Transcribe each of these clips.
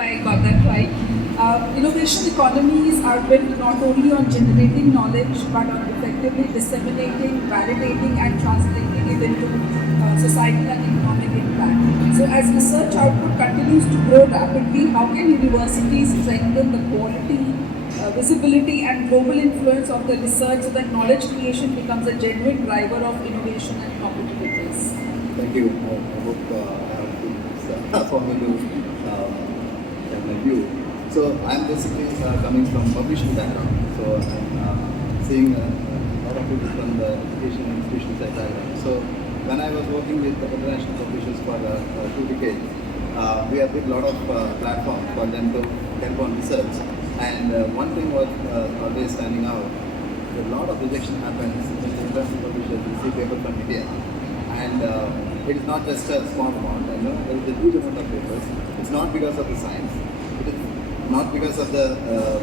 I got that right. Innovation economies are built not only on generating knowledge but on effectively disseminating, validating, and translating it into societal and economic impact. So, as research output continues to grow rapidly, how can universities strengthen the quality, visibility, and global influence of the research so that knowledge creation becomes a genuine driver of innovation and competitiveness? Thank you. I hope I have things for me to have my view. So I'm basically coming from publishing background. So I'm seeing a lot of people from the education institution side background. So when I was working with the international publishers for 2 decades, we have built a lot of platforms for them to help on research. And one thing was always standing out. A lot of rejection happens when the international publishers receive paper from India. And it is not just a small amount, there is a huge amount of papers. It's not because of the science, it is not because of the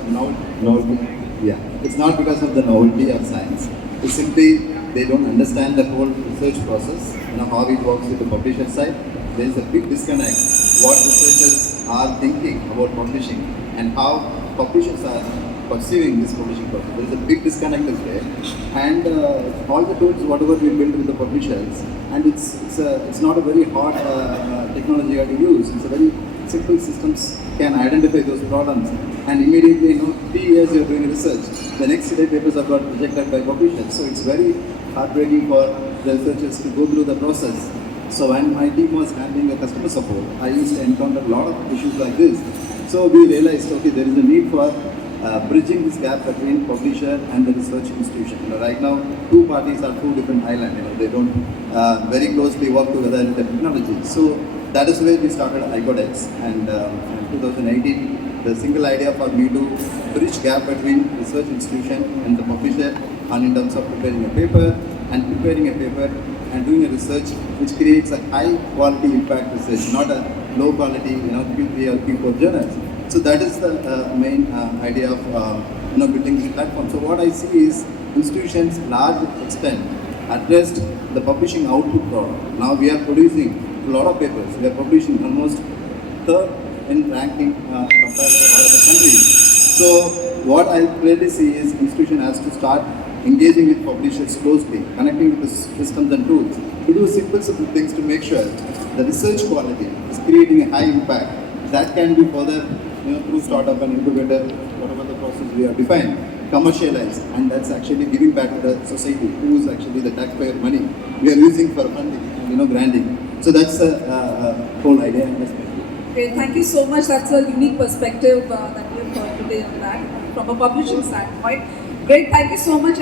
novelty. Yeah, it's not because of the novelty of science. It's simply they don't understand the whole research process, how it works with the publisher side. There is a big disconnect what researchers are thinking about publishing and how publishers are perceiving this publishing process. There is a big disconnect there, and all the tools, whatever we build with the publishers, and it's not a very hard technology you have to use. It's a very simple systems can identify those problems, and immediately 3 years you are doing research. The next day papers are got rejected by publishers. So it's very heartbreaking for the researchers to go through the process. So when my team was handling the customer support, I used to encounter a lot of issues like this. So we realized, okay, there is a need for bridging this gap between publisher and the research institution. Right now, 2 parties are 2 different islands. They don't very closely work together in the technology. So that is where we started iCodex, and in 2018, the single idea for me to bridge gap between research institution and the publisher, and in terms of preparing a paper and doing a research which creates a high quality impact research, not a low quality, Q3 or Q4 journals. So that is the main idea of building this platform. So what I see is institutions large extent addressed the publishing output problem. Now we are producing a lot of papers. We are publishing almost third in ranking compared to all other countries. So what I clearly see is institution has to start engaging with publishers closely, connecting with the systems and tools to do simple things to make sure the research quality is creating a high impact. That can be further, through startup and incubator, whatever the process we have defined, commercialized, and that's actually giving back to the society, who is actually the taxpayer money we are using for funding, branding. So that's the whole idea. Okay, thank you so much. That's a unique perspective that we have heard today on that from a publishing standpoint. Great, thank you so much.